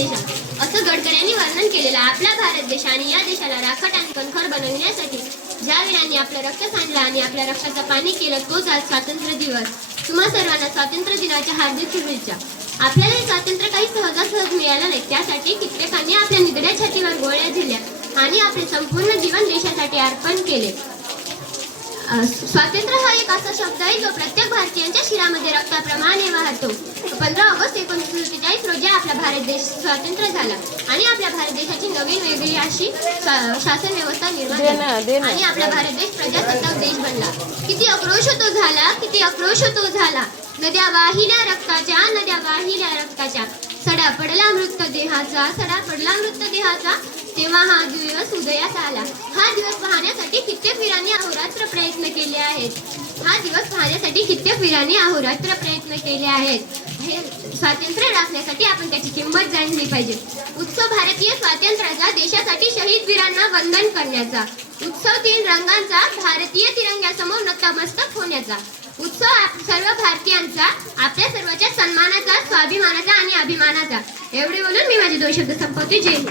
देश असं गडकऱ्यांनी वर्णन केलेलं आपला भारत देश आणि या देशाला राखट आणि कणखर बनवण्यासाठी ज्या वीरांनी आपलं रक्त सांडलं आणि आपल्या रक्ताचं पाणी केलं तोच आज स्वातंत्र्य दिवस. तुम्हा सर्वांना स्वातंत्र्य दिनाच्या हार्दिक शुभेच्छा. आपल्याला हे स्वातंत्र्य काही सहजासहज मिळालं नाही. त्यासाठी कित्येकांनी आपल्या निगड्या छातीवर गोळ्या दिल्या आणि आपले संपूर्ण जीवन देशासाठी अर्पण केले. स्वातंत्र्य हा एक असा शब्द आहे जो प्रत्येक भारतीयांच्या शिरामध्ये रक्ताप्रमाणे वाहतो. 15 ऑगस्ट 1947 रोजी आपला भारत देश स्वतंत्र झाला आणि आपल्या भारत देशाची नवीन वेगळी अशी शासन व्यवस्था निर्माण झाली आणि आपला भारत देश प्रजासत्ताक देश बनला. किती आक्रोश तो झाला. नद्या वाहिल्या रक्ताच्या सडा पडला मृतदेहाचा तेव्हा हा दिवस उदयास आला. हा दिवस पाहण्यासाठी कित्येक वीरांनी अहोरात्र प्रयत्न केले आहेत. हे स्वातंत्र्य राखण्यासाठी आपण त्याची किंमत जाणली पाहिजे. उत्सव भारतीय स्वातंत्र्याचा, देशासाठी शहीद वीरांना वंदन करण्याचा उत्सव, 3 रंगांचा, भारतीय तिरंग्यासमोर नतमस्तक होण्याचा उत्सव, सर्व भारतीयांचा, आपल्या सर्वांच्या सन्मानाचा, स्वाभिमानाचा आणि अभिमानाचा. एवढे बोलून मी माझे 2 शब्द संपवते. जय हिंद.